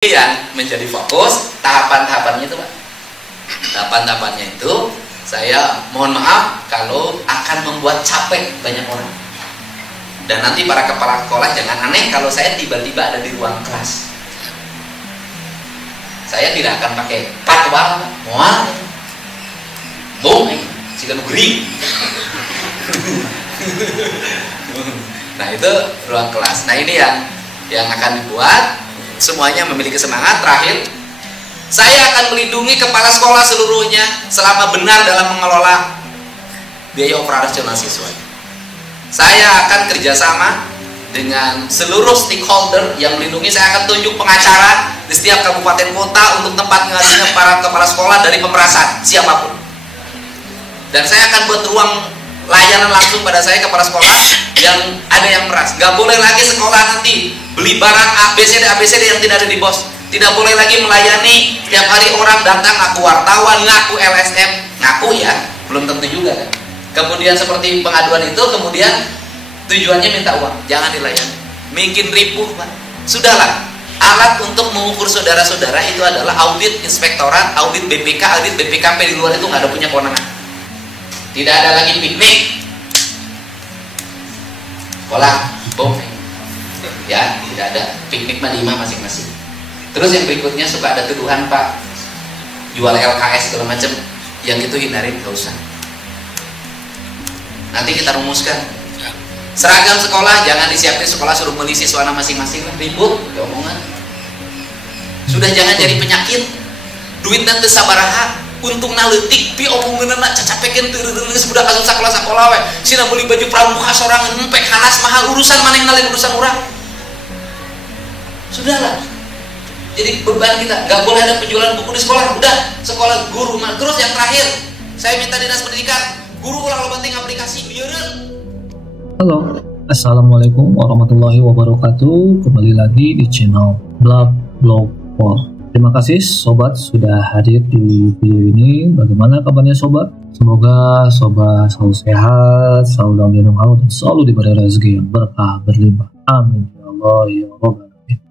yang menjadi fokus tahapan-tahapannya itu Pak. Tahapan-tahapannya itu saya mohon maaf kalau akan membuat capek banyak orang. Dan nanti para kepala sekolah jangan aneh kalau saya tiba-tiba ada di ruang kelas. Saya tidak akan pakai patwal, mual, bung, jika nugri. Nah itu ruang kelas. Nah ini yang akan dibuat. Semuanya memiliki semangat. Terakhir, saya akan melindungi kepala sekolah seluruhnya selama benar dalam mengelola biaya operasional siswa. Saya akan kerjasama dengan seluruh stakeholder yang melindungi. Saya akan tunjuk pengacara di setiap kabupaten kota untuk tempat ngajinya para kepala sekolah dari pemerasan siapapun. Dan saya akan buat ruang layanan langsung pada saya kepala sekolah yang ada yang meras. Gak boleh lagi sekolah nanti beli barang ABCD yang tidak ada di BOS. Tidak boleh lagi melayani setiap hari orang datang ngaku wartawan, ngaku LSM, ngaku ya, belum tentu juga kan. Kemudian seperti pengaduan itu, kemudian tujuannya minta uang, jangan dilayani. Bikin ripuh Pak. Sudahlah, alat untuk mengukur saudara-saudara itu adalah audit inspektorat, audit BPK, audit BPKP. Di luar itu nggak ada punya kewenangan. Tidak ada lagi piknik, sekolah, bom. Ya, tidak ada piknik mah di imam masing-masing. Terus yang berikutnya suka ada tuduhan Pak jual LKS segala macam, yang itu hindarin, gak usah. Nanti kita rumuskan seragam sekolah jangan disiapin sekolah suruh beli siswana masing-masing, ribut omongan. Sudah jangan jadi penyakit, duit nanti sabaraha, untung naletik pi omongan nak cacapekeun teu budak asup sekolah we sina beli baju pramuka sorangan empek hanas mahal urusan maneh ngalin urusan urang. Sudahlah, jadi beban kita nggak boleh ada penjualan buku di sekolah. Udah sekolah guru. Terus yang terakhir saya minta dinas pendidikan, guru ulang lo penting aplikasi biarin. Halo, assalamualaikum warahmatullahi wabarakatuh. Kembali lagi di channel Blog Por. Terima kasih sobat sudah hadir di video ini. Bagaimana kabarnya sobat? Semoga sobat selalu sehat, selalu dalam lindung Allah, dan selalu diberi rezeki yang berkah berlimpah. Amin ya Allah ya Rabbal.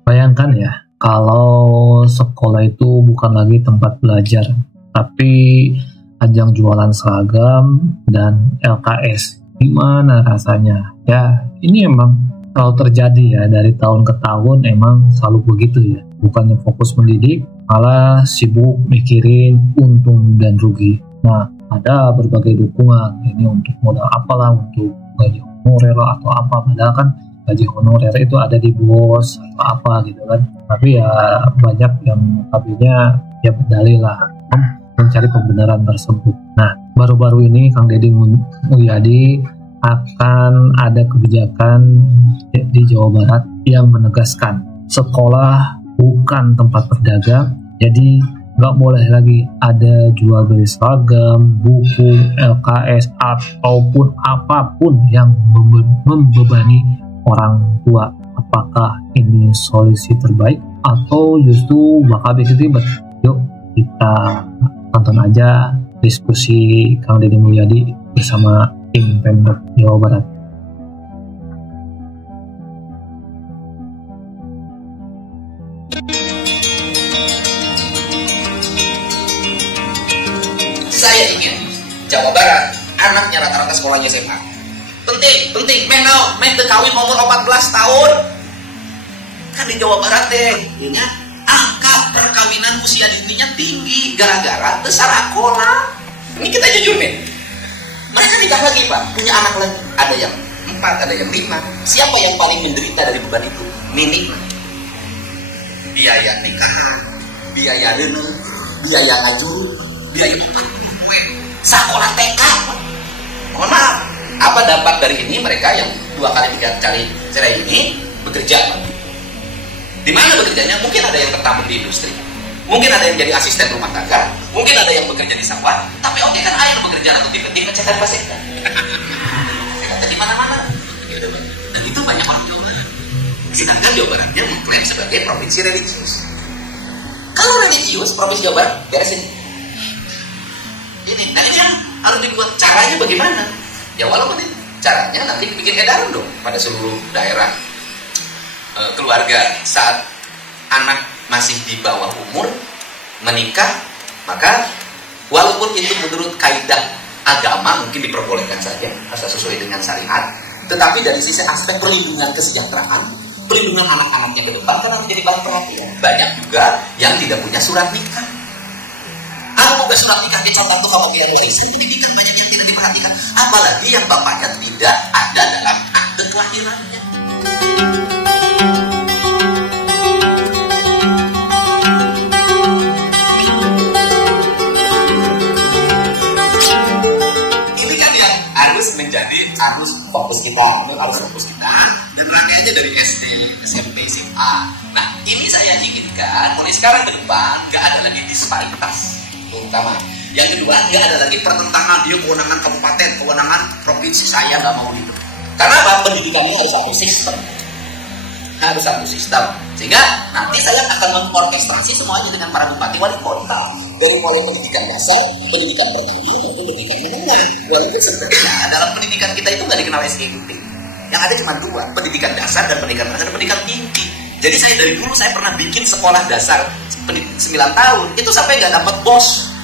Bayangkan ya, kalau sekolah itu bukan lagi tempat belajar, tapi ajang jualan seragam dan LKS. Gimana rasanya? Ya, ini emang selalu terjadi ya, dari tahun ke tahun emang selalu begitu ya. Bukannya fokus mendidik, malah sibuk mikirin untung dan rugi. Nah, ada berbagai dukungan, ini untuk modal apalah, untuk gaji honorer atau apa, padahal kan gaji honorer itu ada di BOS atau apa gitu kan. Tapi ya banyak yang notabene ya berdalih lah mencari pembenaran tersebut. Nah, baru-baru ini Kang Deddy Mulyadi akan ada kebijakan di Jawa Barat yang menegaskan sekolah bukan tempat berdagang, jadi nggak boleh lagi ada jual beli seragam, buku, LKS ataupun apapun yang membebani orang tua. Apakah ini solusi terbaik atau justru bakal bikin ribet? Yuk kita tonton aja diskusi Kang Deddy Mulyadi bersama tim Pemprov Jawa Barat. Saya ingin Jawa Barat anaknya rata-rata sekolahnya SMA. Penting, meh teu kawin umur 14 tahun. Kan di Jawa Barat teh angka perkawinan usia dininya tinggi gara-gara teu sarakola. Ini kita jujur nih. Mereka nikah lagi Pak, punya anak lagi. Ada yang 4, ada yang 5. Siapa yang paling menderita dari beban itu? Ninik. Biaya nikah, biaya reuneuh, biaya ngajur, biaya sekolah TK. Mohon maaf, apa dampak dari ini? Mereka yang 2 kali 3 kali cerai ini bekerja. Di mana bekerjanya? Mungkin ada yang tertampung di industri, mungkin ada yang jadi asisten rumah tangga, mungkin ada yang bekerja di sawah. Tapi oke kan ayah bekerja atau tipe-tipe ngecekan pasek kan? Ada di mana-mana. Dan itu banyak orang Jawa Barat. Sedangkan Jawa Barat dia mengklaim sebagai provinsi religius. Kalau religius, provinsi Jawa Barat beresin. Nah ini yang harus dibuat. Caranya bagaimana? Ya walaupun caranya nanti bikin edaran dong pada seluruh daerah keluarga saat anak masih di bawah umur menikah, maka walaupun itu menurut kaidah agama mungkin diperbolehkan saja asal sesuai dengan syariat, tetapi dari sisi aspek perlindungan kesejahteraan, perlindungan anak-anaknya ke depan kan harus jadi bahan perhatian. Banyak juga yang tidak punya surat nikah. Aku gak surat nikah di contoh tuh kalau biar ini kan banyak yang tidak diperhatikan, apalagi yang bapaknya tidak ada dalam akte kelahirannya. Harus fokus kita, dan rangkaiannya dari SD, SMP, SMA. Nah, ini saya inginkan mulai sekarang ke depan nggak ada lagi disparitas, terutama. Yang kedua, nggak ada lagi pertentangan dia kewenangan kabupaten, kewenangan provinsi, saya nggak mau itu. Karena apa? Pendidikan ini harus satu sistem, sehingga nanti saya akan mengorkestrasi semuanya dengan para bupati wali kota, dari mulai pendidikan dasar, pendidikan pertama, maupun pendidikan menengah. Walaupun sebenarnya dalam pendidikan kita itu nggak dikenal SGUT, yang ada cuma dua, pendidikan dasar dan pendidikan tinggi. Jadi saya dari dulu saya pernah bikin sekolah dasar 9 tahun, itu sampai nggak dapat bos.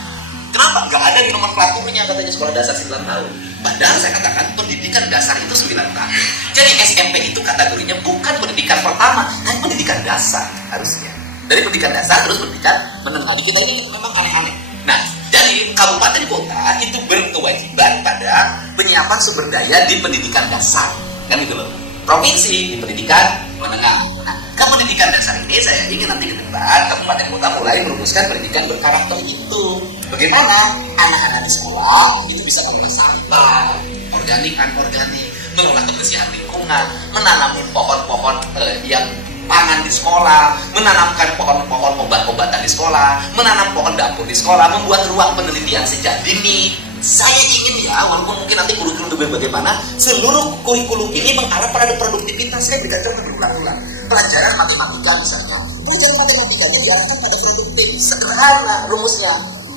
Kenapa? Nggak ada di nomenklaturnya katanya sekolah dasar 9 tahun. Padahal saya katakan pendidikan dasar itu 9 tahun. Jadi SMP itu kategorinya bukan pendidikan pertama, tapi pendidikan dasar harusnya. Dari pendidikan dasar terus pendidikan menengah. Di kita ini memang aneh-aneh. Nah, jadi kabupaten kota itu berkewajiban pada penyiapan sumber daya di pendidikan dasar, kan gitu loh. Provinsi di pendidikan menengah. Nah, ke pendidikan dasar ini saya ingin nanti ke depan kabupaten kota mulai merumuskan pendidikan berkarakter itu. Bagaimana anak-anak di sekolah itu bisa mengolah sampah, organik, anorganik, mengelola kebersihan lingkungan, menanam pohon-pohon yang pangan di sekolah, menanamkan pohon-pohon obat-obatan di sekolah, menanam pohon dapur di sekolah, membuat ruang penelitian sejak dini. Saya ingin ya, walaupun mungkin nanti kurikulum bagaimana, seluruh kurikulum ini mengarah pada produktivitas. Saya berikan contoh berulang-ulang. Pelajaran matematika misalnya, pelajaran matematikanya diarahkan pada produktif. Sederhana rumusnya.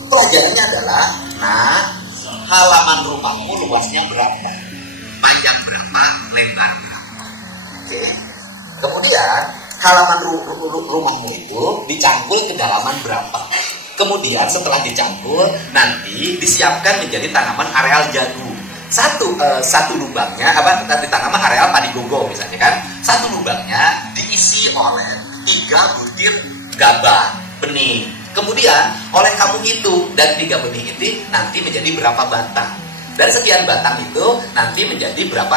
Pelajarannya adalah, nah, halaman rumahmu luasnya berapa, panjang berapa, lebar berapa. Oke. Kemudian halaman rumahmu itu dicangkul kedalaman berapa. Kemudian setelah dicangkul nanti disiapkan menjadi tanaman areal jagung. Satu lubangnya tanaman areal padi gogo misalnya kan. Satu lubangnya diisi oleh 3 butir gabah benih. Kemudian oleh kamu itu dan 3 benih itu nanti menjadi berapa batang. Dari sekian batang itu nanti menjadi berapa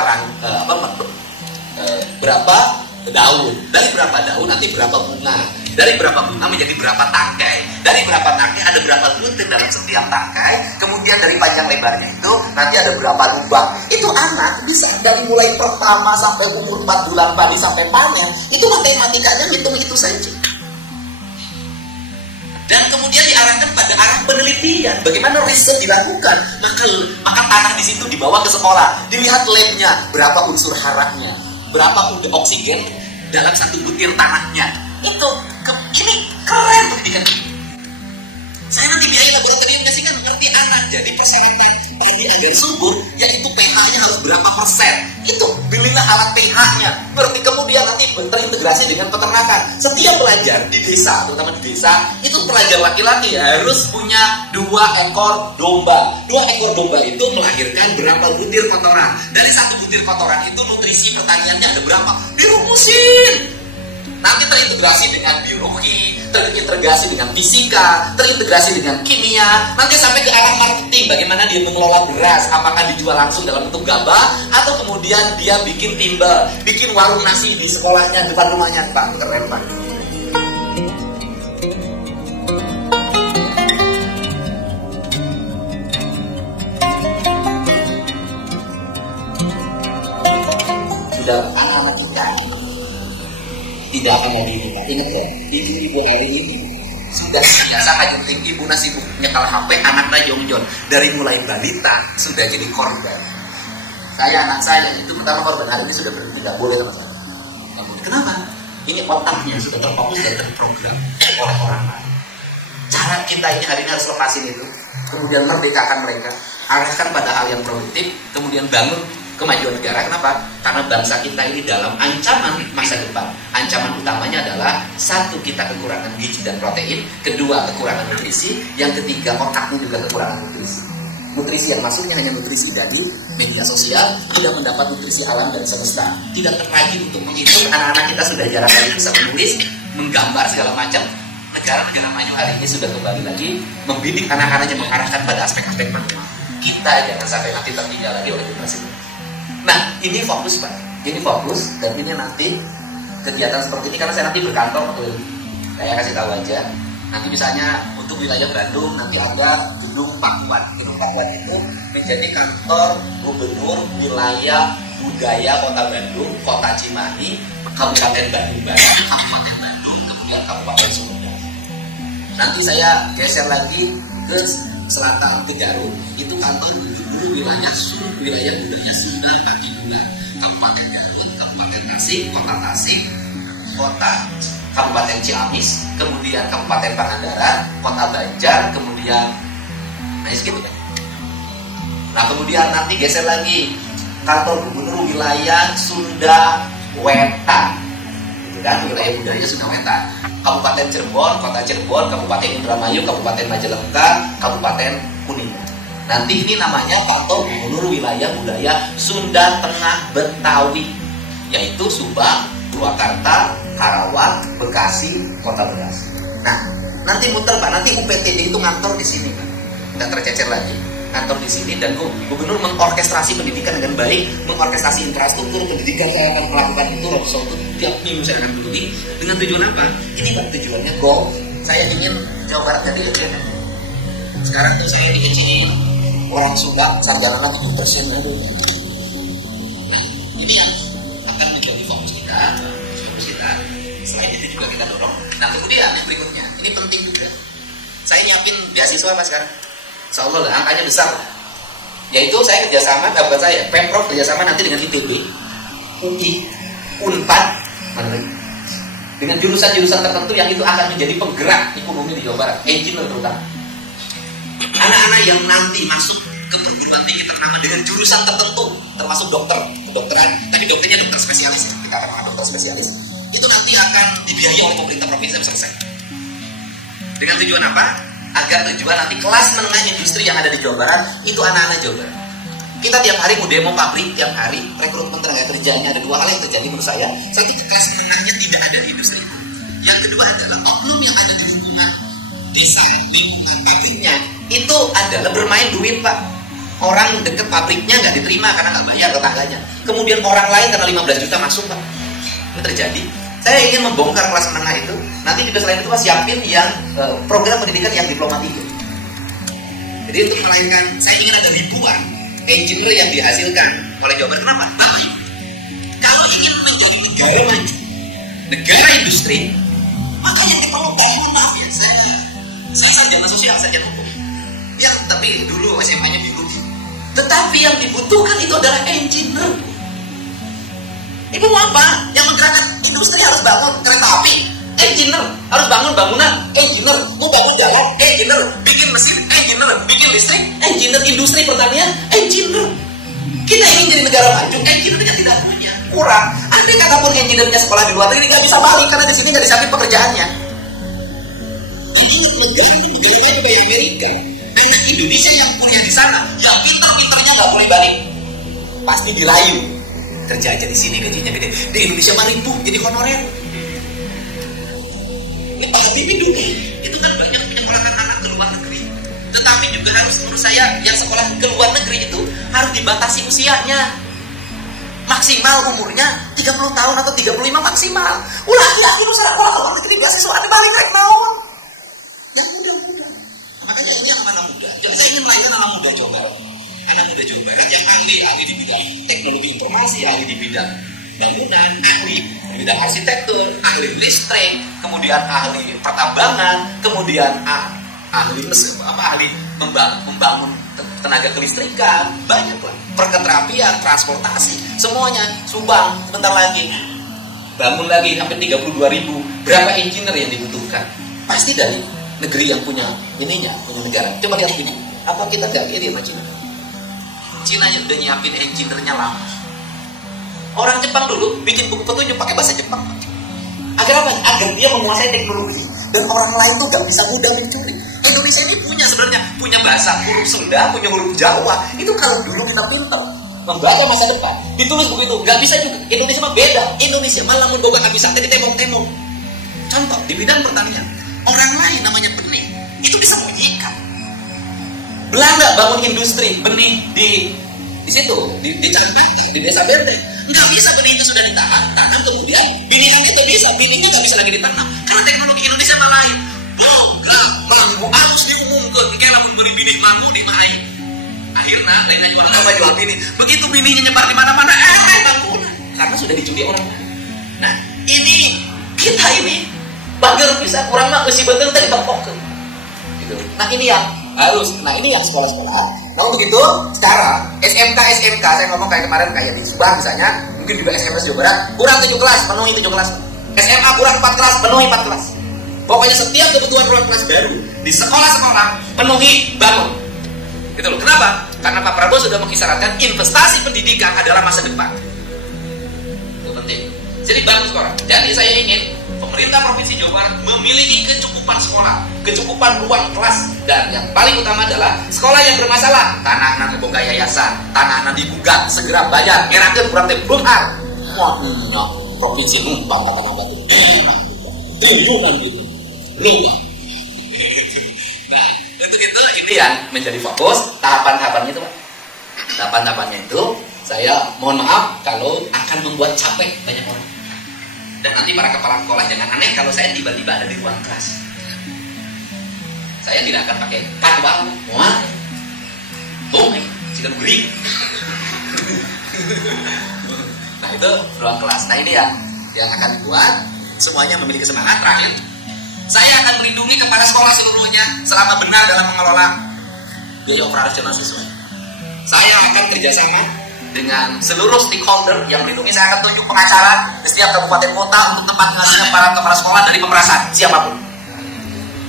berapa daun. Dari berapa daun nanti berapa bunga. Dari berapa bunga menjadi berapa tangkai. Dari berapa tangkai ada berapa butir dalam setiap tangkai. Kemudian dari panjang lebarnya itu nanti ada berapa lubang. Itu anak bisa dari mulai pertama sampai umur 4 bulan padi sampai panen. Itu matematikanya hitung itu saja. Dan kemudian diarahkan pada arah penelitian. Bagaimana riset dilakukan? Maka tanah di situ dibawa ke sekolah. Dilihat labnya, berapa unsur haranya, berapa oksigen dalam satu butir tanahnya. Ini keren pendidikan ini. Saya nanti biaya laboratorium kasih kan ngerti anak. Jadi persyaratan padi agar subur, yaitu pH-nya harus berapa persen. Itu belilah alat pH-nya. Berarti kemudian nanti terintegrasi dengan peternakan. Setiap pelajar di desa, terutama di desa, itu pelajar laki-laki harus punya 2 ekor domba. 2 ekor domba itu melahirkan berapa butir kotoran. Dari 1 butir kotoran itu nutrisi pertaniannya ada berapa? Dirumusin. Nanti terintegrasi dengan biologi, terintegrasi dengan fisika, terintegrasi dengan kimia, nanti sampai ke arah marketing, bagaimana dia mengelola beras, apakah dijual langsung dalam bentuk gabah, atau kemudian dia bikin timbel, bikin warung nasi di sekolahnya, depan rumahnya. Pak, keren Pak. Sudah anak-anak kita tidak akan lagi nikah. Ingat ya, ibu hari ini sudah biasa nyunting, ibu sibuk nyetel HP, anaknya jongjon. Dari mulai balita sudah jadi korban. Anak saya itu pertama korban, hari ini sudah berhenti, tidak boleh sama saya. Kenapa? Ini otaknya sudah terfokus dan terprogram oleh orang lain. Cara kita ini hari ini harus lepasin itu, kemudian merdekakan mereka, arahkan pada hal yang produktif, kemudian bangun kemajuan negara. Kenapa? Karena bangsa kita ini dalam ancaman masa depan. Ancaman utamanya adalah satu, kita kekurangan gizi dan protein, kedua kekurangan nutrisi, yang ketiga otaknya juga kekurangan nutrisi. Nutrisi yang masuknya hanya nutrisi dari media sosial, tidak mendapat nutrisi alam dari semesta, tidak terlagi untuk menghitung. Anak-anak kita sudah jarang lagi bisa menulis, menggambar segala macam. Negara-negara maju hari ini sudah kembali lagi membidik anak-anaknya, mengarahkan pada aspek-aspek manual. Kita jangan sampai nanti tertinggal lagi oleh generasi ini. Nah, ini fokus Pak, ini fokus, dan ini nanti kegiatan seperti ini, karena saya nanti berkantor betul. Saya kasih tahu aja, nanti misalnya untuk wilayah Bandung nanti ada Gedung Pakuan. Gedung Pakuan itu menjadi kantor gubernur wilayah budaya Kota Bandung, Kota Cimahi, Kabupaten Bandung Barat, Kabupaten Bandung, kemudian Kabupaten Sumedang. Nanti saya geser lagi ke selatan ke Garut, itu kantor gubernur wilayah budaya Sunda Batigula, Kabupaten Garut, Kabupaten Tasik, Kota Tasik, Kota Kabupaten Ciamis, kemudian Kabupaten Pangandaran, Kota Banjar, kemudian gitu ya. Nah, kemudian nanti geser lagi kantor gubernur wilayah Sunda Wetan, gitu kan, wilayah budaya Sunda Wetan, Kabupaten Cirebon, Kota Cirebon, Kabupaten Indramayu, Kabupaten Majalengka, Kabupaten Kuningan. Nanti ini namanya kantor gubernur wilayah budaya Sunda Tengah Betawi, yaitu Subang, Purwakarta, Karawang, Bekasi, Kota Bekasi. Nah, nanti muter Pak, nanti UPTD itu ngantor di sini Pak, nggak tercecer lagi, ngantor di sini, dan gubernur mengorkestrasi pendidikan dengan baik, mengorkestrasi infrastruktur pendidikan. Saya akan melakukan itu roadshow tiap minggu, saya akan keliling dengan tujuan apa? Ini Pak, tujuannya saya ingin Jawa Barat jadi legenda. Sekarang tuh saya dikecilin orang Sunda, sarjana 7%. Nah, ini yang akan menjadi fokus kita. Selain itu juga kita dorong. Nah, kemudian yang berikutnya, ini penting juga. Saya nyiapin beasiswa Pak sekarang. Insya Allah lah, angkanya besar. Yaitu saya kerjasama, bukan saya, Pemprov kerjasama nanti dengan ITB, UI, Unpad, dengan jurusan-jurusan tertentu yang itu akan menjadi penggerak ekonomi di Jawa Barat, engineer terutama. Anak-anak yang nanti masuk ke perguruan tinggi ternama dengan jurusan tertentu, termasuk kedokteran, tapi dokternya dokter spesialis, dikatakan dokter spesialis, itu nanti akan dibiayai oleh pemerintah provinsi sampai selesai. Dengan tujuan apa? Agar tujuan nanti kelas menengah industri yang ada di Jawa Barat itu anak-anak Jawa Barat. Kita tiap hari mau demo pabrik, tiap hari rekrutmen tenaga kerjanya. Ada dua hal yang terjadi menurut saya. Satu, kelas menengahnya tidak ada di industri itu. Yang kedua adalah oknum yang ada di lingkungan desa, lingkungan pabriknya itu adalah bermain duit Pak. Orang deket pabriknya nggak diterima karena nggak bayar tetangganya. Kemudian orang lain karena 15 juta masuk Pak. Ini terjadi. Saya ingin membongkar kelas menengah itu. Nanti juga selain itu Pak, siapin yang program pendidikan yang diploma 3. Jadi untuk melahirkan, saya ingin ada ribuan engineer yang dihasilkan oleh Jawa Barat. Kenapa? Kalau ingin menjadi negara maju, negara industri, maka yang diperlukan ya, saya sarjana sosial, sarjana hukum. Ya, tapi dulu SMA-nya biologi. Tetapi yang dibutuhkan itu adalah engineer. Ibu mau apa? Yang menggerakkan industri harus bangun kereta api, engineer. Harus bangun bangunan, engineer. Mau bangun jalan, engineer. Bikin mesin, engineer. Bikin listrik, engineer. Industri pertanian, engineer. Kita ingin jadi negara maju, engineer-nya tidak punya, kurang. Andai katapun engineer-nya sekolah di luar negeri, nggak bisa balik karena di sini nggak disiapin pekerjaannya. Ini negara maju kayak Amerika. Dengan Indonesia yang kuliah di sana, yang pintar-pintarnya nggak boleh balik, pasti dirayu. Kerja aja di sini gajinya gede. Di Indonesia mah ribu jadi honorer. Ini Pak Habibie dulu itu kan banyak menyekolahkan anak ke luar negeri. Tetapi juga harus, menurut saya, yang sekolah ke luar negeri itu harus dibatasi usianya. Maksimal umurnya 30 tahun atau 35 maksimal. Ulah laki-laki lu sekolah ke luar negeri beasiswa ada balik rek naon. Yang muda-muda. Makanya ini yang anak muda. Saya ingin melahirkan anak muda Jawa Barat. Anak muda Jawa Barat yang ahli di bidang teknologi informasi, ahli di bidang bangunan, ahli di bidang arsitektur, ahli listrik, kemudian ahli pertambangan, kemudian ahli membangun tenaga kelistrikan, banyak lah, perketrapian, transportasi, semuanya. Subang sebentar lagi bangun lagi sampai 32.000. Berapa engineer yang dibutuhkan? Pasti dari negeri yang punya ininya, punya negara. Coba lihat ini, apa kita nggak kiri sama Cina? Cina udah nyiapin engineer-nya lama. Orang Jepang dulu bikin buku petunjuk pakai bahasa Jepang. Agar apa? Agar dia menguasai teknologi dan orang lain tuh gak bisa mudah mencuri. Indonesia ini punya sebenarnya punya bahasa huruf Sunda, punya huruf Jawa. Itu kalau dulu kita pintar membaca masa depan, ditulis begitu, gak bisa juga. Indonesia mah beda. Indonesia malah menboga abisate di temong-temong. Contoh di bidang pertanian, orang lain namanya benih itu disembunyikan. Belanda bangun industri benih di situ, di desa Benteng. Nggak bisa benih itu sudah tanam, kemudian binihan itu bisa, bininya nggak bisa lagi ditanam karena teknologi Indonesia mah lain. Manggu harus diumumkan, kayak namun beri binih manggu di mana? Akhirnya dengan jual jual bini, begitu bininya nyebar di mana-mana, bangunan karena sudah dicuri orang lain. Nah ini kita ini bager bisa kurang mah mesti betul tadi tempokkan. Gitu. Nah ini yang harus, nah ini yang sekolah-sekolah. Nah begitu sekarang SMK saya ngomong kayak kemarin kayak di Subang misalnya, mungkin juga SMK Jawa Barat kurang 7 kelas, penuhi 7 kelas. SMA kurang 4 kelas, penuhi 4 kelas. Pokoknya setiap kebutuhan ruang kelas baru di sekolah-sekolah penuhi, bangun. Gitu loh. Kenapa? Karena Pak Prabowo sudah mengisyaratkan investasi pendidikan adalah masa depan. Itu penting. Jadi bangun sekolah. Jadi saya ingin pemerintah Provinsi Jawa Barat memiliki kecukupan sekolah, kecukupan ruang kelas, dan yang paling utama adalah sekolah yang bermasalah. Tanah boga yayasan, tanah digugat, segera bayar, ngerakeun kurang teh beunghar. Wah, provinsi numpang kata nama itu. Triliunan gitu. Lupa. Nah, untuk itu ini yang menjadi fokus tahapan-tahapannya itu, Pak. Tahapan-tahapannya itu saya mohon maaf kalau akan membuat capek banyak orang. Dan nanti para kepala sekolah jangan aneh kalau saya tiba-tiba ada di ruang kelas. Saya tidak akan pakai patwal, muat, bome, jika beri. Nah itu ruang kelas. Nah ini yang akan dibuat. Semuanya memiliki semangat. Terakhir, saya akan melindungi kepala sekolah seluruhnya selama benar dalam mengelola biaya operasional siswa. Saya akan kerjasama dengan seluruh stakeholder yang melindungi. Saya akan tunjuk pengacara di setiap kabupaten kota untuk tempat pengasuhan para kepala sekolah dari pemerasan siapapun.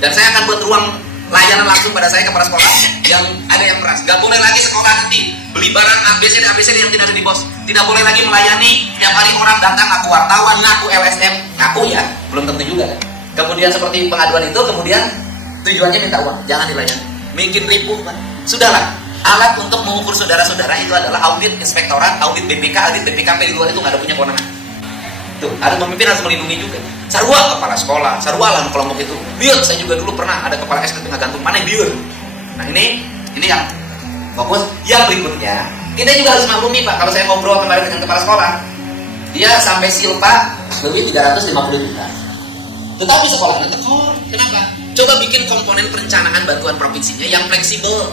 Dan saya akan buat ruang layanan langsung pada saya kepala sekolah yang ada yang meras. Gak boleh lagi sekolah nanti beli barang ABCD yang tidak ada di bos. Tidak boleh lagi melayani tiap hari orang datang ngaku wartawan, ngaku LSM, ngaku ya, belum tentu juga kan. Kemudian seperti pengaduan itu, kemudian tujuannya minta uang, jangan dilayani. Bikin ribu, Pak. Sudahlah. Alat untuk mengukur saudara-saudara itu adalah audit inspektorat, audit BPK, audit BPKP. Di luar itu nggak ada punya kewenangan. Tuh, harus memimpin, harus melindungi juga. Sarua kepala sekolah, sarua lah kelompok itu. Biar saya juga dulu pernah ada kepala SK tengah gantung mana biar. Nah ini yang fokus. Yang berikutnya, kita juga harus maklumi Pak. Kalau saya ngobrol kemarin dengan kepala sekolah, dia sampai silpa lebih 350 juta. Tetapi sekolahnya tekor. Kenapa? Coba bikin komponen perencanaan bantuan provinsinya yang fleksibel.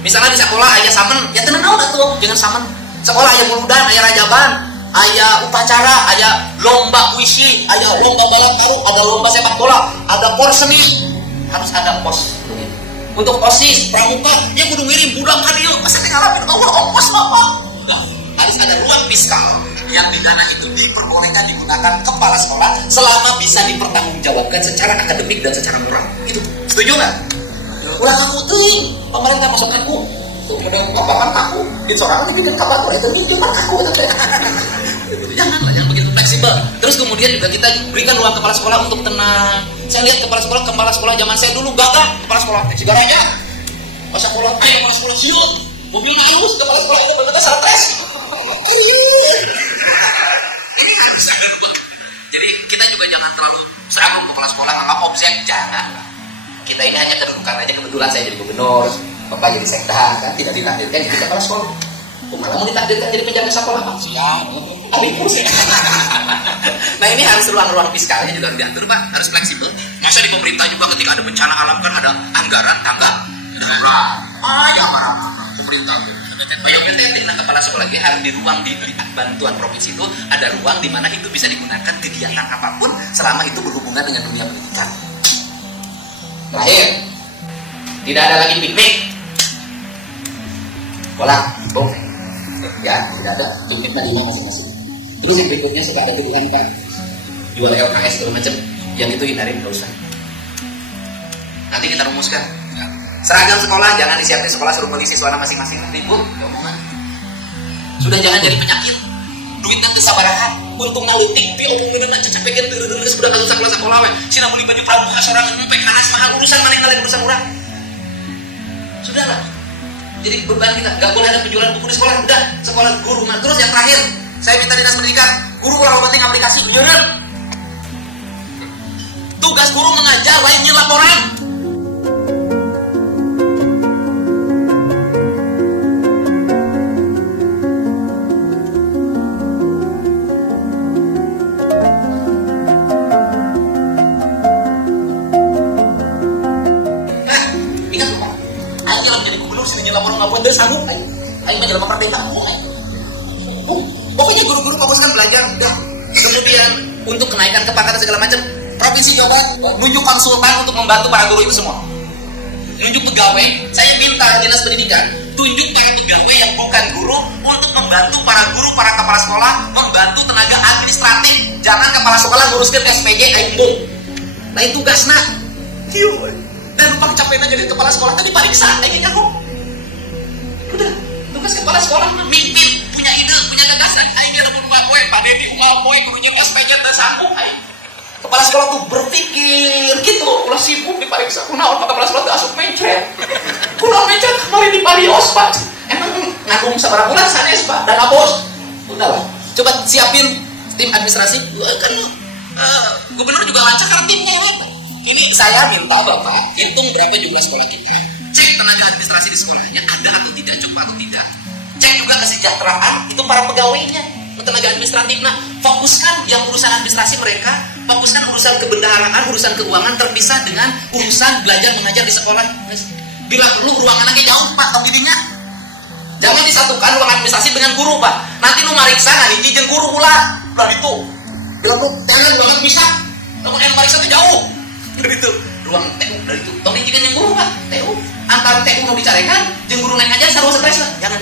Misalnya di sekolah ayah samen, ya tenang tuh, jangan samen. Sekolah ayah muludan, ayah rajaban, ayah upacara, ayah lomba puisi, ayah lomba balap karung, ada lomba sepak bola, ada porseni, harus ada pos. Untuk OSIS, pramuka, ya kudu ngirim budak hadiah, masa ngalamin Allah ongkos Bapak. Nah, harus ada ruang fiskal yang di dana itu diperbolehkan digunakan kepala sekolah selama bisa dipertanggungjawabkan secara akademik dan secara moral. Itu setuju nggak? Ulah kamu tuh, pemerintah masuk aku, tuh udah papakan aku, di seorang itu kan kapan itu cuma aku, janganlah, jangan begitu fleksibel. Terus kemudian juga kita berikan ruang kepala sekolah untuk tenang. Saya lihat kepala sekolah zaman saya dulu gagah, kepala sekolah segaranya, masa sekolah, kepala sekolah siut, mobil halus, kepala sekolah itu benar-benar stres. Jadi kita juga jangan terlalu seragam kepala sekolah, anggap objek, jangan. Kita ini hanya kedudukan aja, kebetulan saya jadi gubernur, Bapak jadi sekda, kan tidak ditakdirkan jadi kepala sekolah. Malah mau ditakdirkan jadi penjaga sekolah, Pak. Siap. Tapi pusing. Nah ini harus ruang-ruang fiskalnya juga harus diatur, Pak. Harus fleksibel. Masa di pemerintah juga ketika ada bencana alam kan ada anggaran tanggap darurat. Ya marah pemerintah. Bayangin dengan kepala sekolah lagi harus di ruang di bantuan provinsi itu ada ruang di mana itu bisa digunakan kegiatan apapun selama itu berhubungan dengan dunia pendidikan. Terakhir, tidak ada lagi piknik. Sekolah, ya, tidak ada piknik dari masing-masing. Terus yang berikutnya suka ada tuduhan Pak, jual LKS segala macam, yang itu hindarin nggak usah. Nanti kita rumuskan. Seragam sekolah jangan disiapin sekolah suruh beli siswa masing-masing ribut, omongan. Sudah jangan jadi penyakit. Duit nanti sabarahan. Untung naletik ti omongkeun mah cecep pengen teu sudah atuh sakola-sakola we. Sina beli baju pramuka sorangan pengen anas mah urusan maling urusan urang. Sudahlah. Jadi beban kita enggak boleh ada penjualan buku di sekolah. Udah, sekolah guru mah. Terus yang terakhir, saya minta dinas pendidikan, guru kalau penting aplikasi. Tugas guru mengajar, lainnya laporan. Dia sanggup, ayo menjelma merdeka. Pokoknya guru-guru fokuskan belajar, udah. Kemudian untuk kenaikan kepangkatan segala macam, provinsi Jawa Barat nunjuk konsultan untuk membantu para guru itu semua. Nunjuk pegawai, saya minta dinas pendidikan tunjuk para pegawai yang bukan guru untuk membantu para guru, para kepala sekolah, membantu tenaga administratif. Jangan kepala sekolah nguruskan SPJ, aimbung. Lain tugas nak. Dan lupa kecapean jadi kepala sekolah tadi pariksa, kayaknya aku. Udah, tugas kepala sekolah mimpin, punya ide, punya gagasan. Ayo dia lamun poe, Pak Dedi poe gurunya SPJ teh sanggup. Kepala sekolah tuh berpikir gitu, ulah sibuk dipariksa. Kunaon Pak kepala sekolah teh asup mencret. Kunaon mencret kemarin di parios, Pak. Emang ngagung sabaraha bulan sanes, Pak? Dan bos. Udahlah, coba siapin tim administrasi. Kan gubernur juga lancar karena timnya ya. Ini saya minta Bapak hitung berapa jumlah sekolah kita. Cek tenaga administrasi di sekolahnya ada atau tidak, cukup atau tidak. Cek juga kesejahteraan itu para pegawainya, tenaga administratif. Nah, fokuskan yang urusan administrasi mereka, fokuskan urusan kebendaharaan, urusan keuangan terpisah dengan urusan belajar mengajar di sekolah. Bila perlu ruangan anaknya jauh Pak, tong didinya. Jangan disatukan ruang administrasi dengan guru Pak. Nanti nu mariksa ngadiji jeung guru ulah. Nah itu. Bila perlu jangan banget bisa. Namun yang mariksa itu jauh. Dari itu ruang TU dari itu. Tong dijikan yang guru Pak, TU. Antara TU mau dicarekan jeung guru naik aja sarua stres lah. Jangan.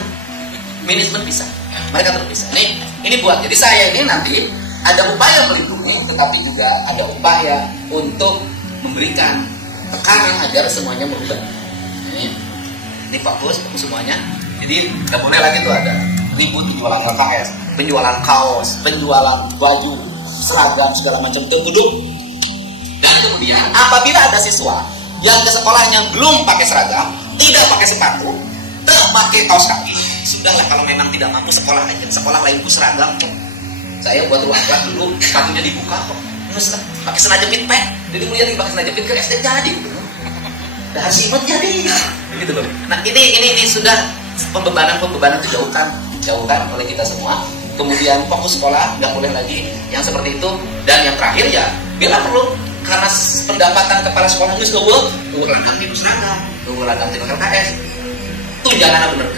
Manajemen bisa. Mereka terpisah. Ini buat. Jadi saya ini nanti ada upaya melindungi, tetapi juga ada upaya untuk memberikan tekanan agar semuanya berubah. Ini fokus semuanya. Jadi nggak boleh lagi tuh ada ribut penjualan LKS, penjualan kaos, penjualan baju, seragam segala macam terkuduk. Dan kemudian apabila ada siswa yang ke sekolahnya belum pakai seragam, tidak pakai sepatu, tidak pakai kaos kaki, sudahlah kalau memang tidak mampu sekolah aja, sekolah lain pun seragam. Saya buat ruang kelas dulu sepatunya dibuka kok, pakai sena jepit pet, jadi mulai pakai sena jepit ke SD jadi gitu. Dah simet jadi gitu loh. Nah ini sudah pembebanan itu jauhkan oleh kita semua. Kemudian fokus sekolah, nggak boleh lagi yang seperti itu. Dan yang terakhir ya bila perlu, karena pendapatan kepala sekolah itu sebuah ladang tim seragam, ladang tim LKS, tunjangan bener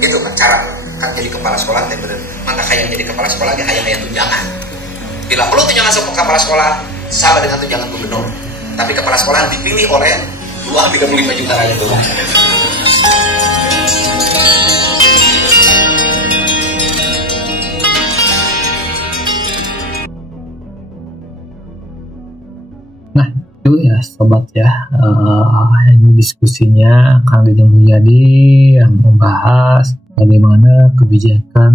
itu kan cara kan jadi kepala sekolah teh bener. Maka kayak jadi kepala sekolah aja kayak tunjangan. Bila perlu tunjangan kepala sekolah sama dengan tunjangan gubernur. Tapi kepala sekolah dipilih oleh 2,35 juta rakyat doang. Nah itu ya sobat ya, ini diskusinya Kang Deddy Mulyadi yang membahas bagaimana kebijakan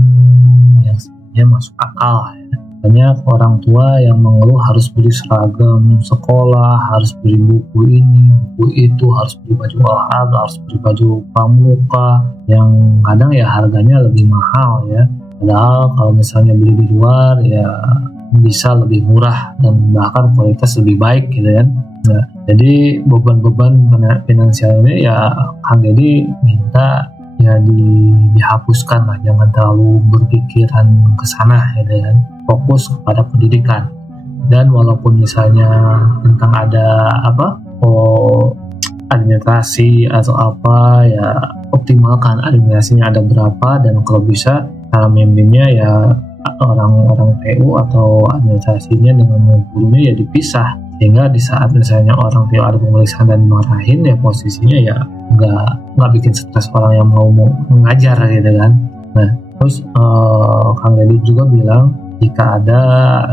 yang sebenarnya masuk akal ya. Banyak orang tua yang mengeluh harus beli seragam sekolah, harus beli buku ini, buku itu, harus beli baju olahraga, harus beli baju pramuka, yang kadang ya harganya lebih mahal ya. Padahal kalau misalnya beli di luar ya bisa lebih murah dan bahkan kualitas lebih baik gitu kan. Nah, jadi beban-beban finansial ini ya Kang Deddy minta ya dihapuskan lah, jangan terlalu berpikiran ke sana gitu kan. Fokus kepada pendidikan. Dan walaupun misalnya tentang ada administrasi atau apa ya, optimalkan administrasinya ada berapa, dan kalau bisa cara membimbingnya ya orang-orang PU atau administrasinya dengan gurunya ya dipisah, sehingga di saat misalnya orang PU ada pemeriksaan dan dimarahin ya posisinya ya nggak bikin stres orang yang mau mengajar gitu kan. Nah terus Kang Deddy juga bilang jika ada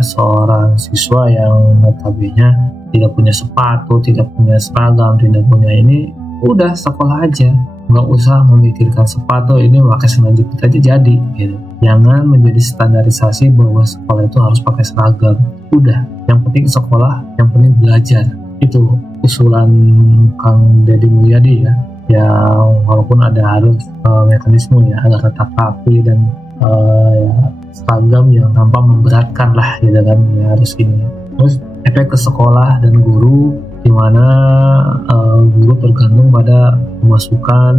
seorang siswa yang notabene tidak punya sepatu, tidak punya seragam, tidak punya ini, udah sekolah aja, nggak usah memikirkan sepatu ini pakai sandal jepit aja jadi gitu. Jangan menjadi standarisasi bahwa sekolah itu harus pakai seragam. Udah, yang penting sekolah, yang penting belajar. Itu usulan Kang Deddy Mulyadi ya. Ya walaupun ada harus mekanisme ya agar tetap rapi dan ya, seragam yang tanpa memberatkan lah gitu kan ya, harus ini. Terus efek ke sekolah dan guru, di mana guru tergantung pada pemasukan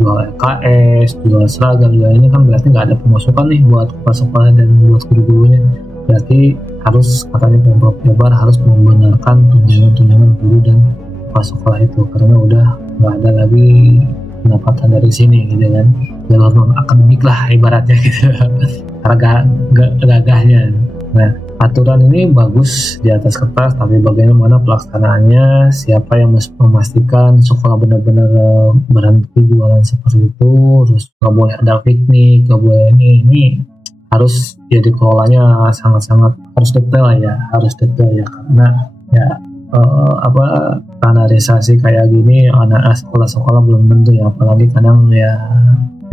jual LKS, jual seragam, jual ini kan berarti nggak ada pemasukan nih buat kepala sekolah dan buat guru-gurunya. Berarti harus katanya Pemprov Jabar harus membenarkan tunjangan guru dan kepala sekolah itu karena udah nggak ada lagi pendapatan dari sini gitu kan, jalur non akademik lah ibaratnya gitu karena gagahnya. Nah, aturan ini bagus di atas kertas, tapi bagaimana pelaksanaannya, siapa yang memastikan sekolah benar-benar berhenti jualan seperti itu, terus nggak boleh ada piknik, nggak boleh ini harus ya dikelolanya sangat-sangat harus detail ya karena ya standarisasi kayak gini anak sekolah-sekolah belum tentu ya, apalagi kadang ya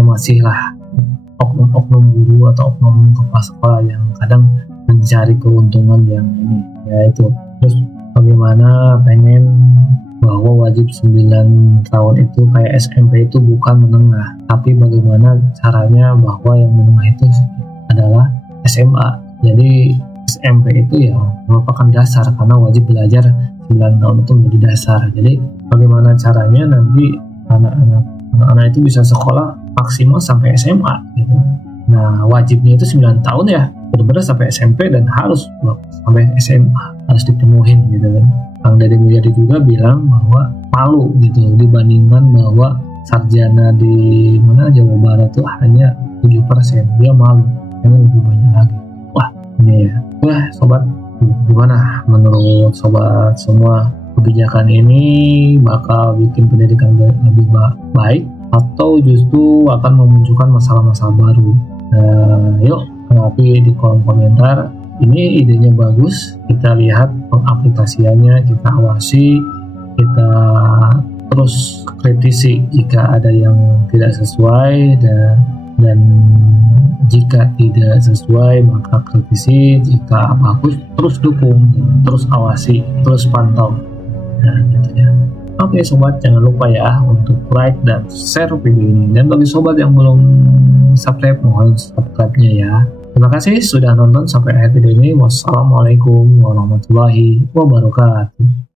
masih lah oknum guru atau oknum kepala sekolah yang kadang mencari keuntungan yang ini ya itu. Terus bagaimana pengen bahwa wajib 9 tahun itu kayak SMP itu bukan menengah, tapi bagaimana caranya bahwa yang menengah itu adalah SMA. Jadi SMP itu ya merupakan dasar karena wajib belajar 9 tahun itu menjadi dasar. Jadi bagaimana caranya nanti anak-anak itu bisa sekolah maksimal sampai SMA gitu. Nah wajibnya itu 9 tahun ya, benar-benar sampai SMP dan harus sampai SMA harus dipenuhin gitu kan. Kang Deddy Mulyadi juga bilang bahwa malu gitu dibandingkan bahwa sarjana di Jawa Barat itu hanya 7%, dia malu, ini lebih banyak lagi. Wah ini ya, sobat, gimana menurut sobat semua, kebijakan ini bakal bikin pendidikan lebih baik atau justru akan memunculkan masalah-masalah baru? Yuk tanggapi di kolom komentar. Ini idenya bagus, kita lihat pengaplikasiannya, kita awasi, kita terus kritisi jika ada yang tidak sesuai dan jika tidak sesuai maka kritisi, jika bagus terus dukung, terus awasi, terus pantau. Nah gitu ya. Oke sobat, jangan lupa ya untuk like dan share video ini, dan bagi sobat yang belum subscribe mohon subscribe-nya ya. Terima kasih sudah nonton sampai akhir video ini. Wassalamualaikum warahmatullahi wabarakatuh.